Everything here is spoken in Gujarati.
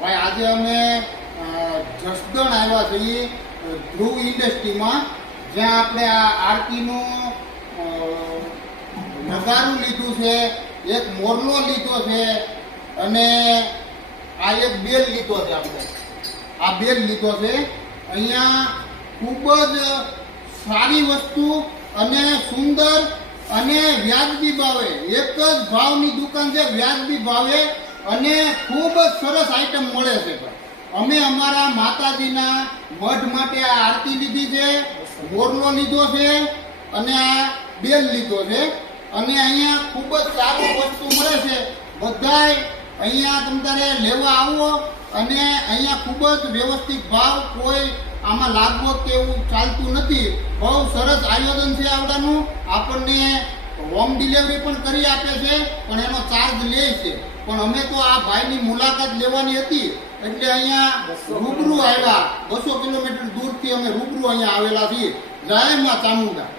ભાઈ આજે અમે જસદણ આવ્યા છીએ ધ્રુવ ઇન્ડસ્ટ્રીમાં, જ્યાં આપણે આ આરતીનું નગારું લીધું છે, એક મોરલો લીધો છે અને આ એક બેલ લીધો છે. આપણે આ બેલ લીધો છે. અહીંયા ખૂબ જ સારી વસ્તુ અને સુંદર અને વ્યાજબી ભાવે, એક જ ભાવની દુકાન છે, વ્યાજબી ભાવે અને ખૂબ જ સરસ આઈટમ મળે છે. અમે અમારા માતાજીના મઢ માટે આ આરતી લીધી છે, મોરલો લીધો છે અને આ બેલ લીધો છે. અને અહીંયા ખૂબ જ સારી વસ્તુ મળે છે. બધાય અહીંયા તમારે લેવા આવો અને અહીંયા ખૂબ જ વ્યવસ્થિત ભાવ, કોઈ આમાં લાગવો કે એવું ચાલતું નથી. બહુ સરસ આયોજન છે આવડાનું. આપણને હોમ ડિલિવરી પણ કરી આપે છે, પણ એનો ચાર્જ લે છે. પણ અમે તો આ ભાઈની મુલાકાત લેવાની હતી એટલે અહીંયા રૂબરૂ આવ્યા. 200 કિલોમીટર દૂરથી અમે રૂબરૂ અહીંયા આવેલા છીએ. જય મા ચામુંડા.